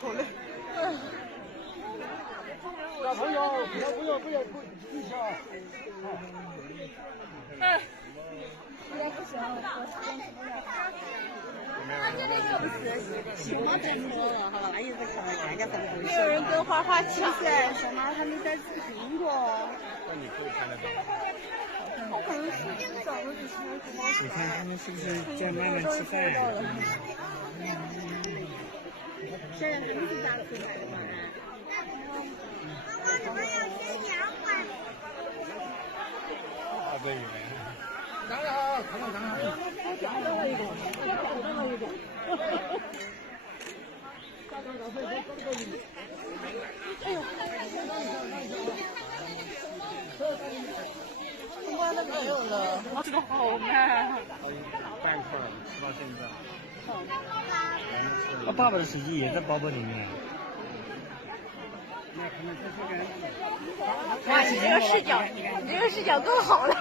好累。小朋友，不要地下。什么等着了哈？那一直看大家上头。没有人跟花花抢。小妈他们在吃苹果。那你可以看得到。好可能是长得就是你看他们是不是在慢慢吃饭？现在他们是咋吃饭的嘛？啊，对。当然好，看到当然好。等我一个。哎呦！参观的没有了，这个好慢。半块吃到现在。我爸爸的手机也在包包里面。哇，你这个视角更好了。